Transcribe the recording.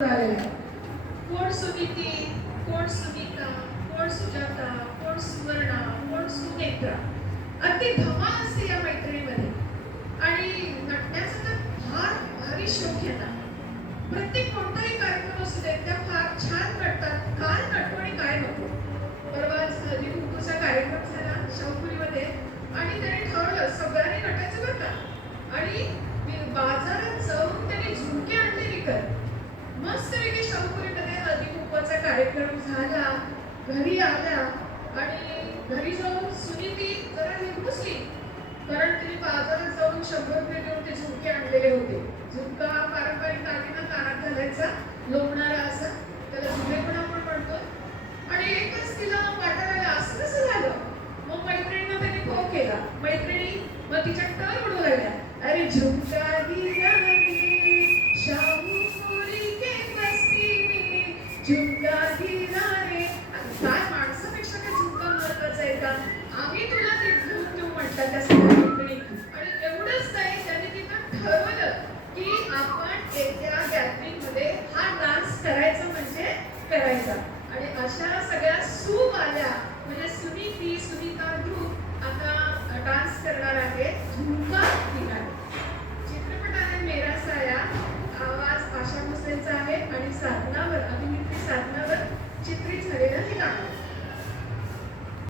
कोण सुमिती कोण सुमिता कोण सुजाता कोण सुवर्णा कोण सुनेत्रा? अगदी धमा असते या मैत्रिणीमध्ये. आणि नटण्याचा तर फार भारी शौक आहे. प्रत्येक कोणताही कार्यक्रम असू देत त्या फार छान नटतात काय नटतो आणि काय नको परवाच हळदी कुंकूचा कार्यक्रम झाला शाहपुरीमध्ये. आणि त्याने ठरवलं सगळ्या नटायचं बरं का आणि मी बाजारात जाऊन त्याने झुमके आणले विकत मस्तपैकी शाहपुरीमध्ये हळदी कुंकवाचा कार्यक्रम झाला घरी आल्या आणि घरी जाऊन सुनीती जरा निर्मुसली कारण तिने बाजारात जाऊन शंभर रुपये देऊन ते झुमके आणलेले होते. झुमका हा पारंपरिक दागिना कानात घालायचा लोंबणारा असा. त्याला झुमेपणा आपण म्हणतो आणि एकच तिला वाटायला असं कसं झालं? मग मैत्रिणीनं त्याने खो केला. मैत्रिणी मग तिच्या टर उडू लागल्या. अरे झुमका दिला शाहू के बस्ती झुमका आम्ही तुला एक्झाम देऊ म्हटलं आणि एवढंच नाही त्याने तिथं ठरवलं की आपण त्या गॅदरिंगमध्ये हा डान्स करायचा म्हणजे करायचा. आणि अशा सगळ्या सूप आल्या. म्हणजे सुनीती सुनीता ध्रुव आता डान्स करणार आहे. झुमका निघाले. चित्रपट आहे मेरा साया. आवाज आशा भोसलेचा आहे आणि साधनावर अभिनेत्री साधनावर चित्रित झालेलं हे गाणं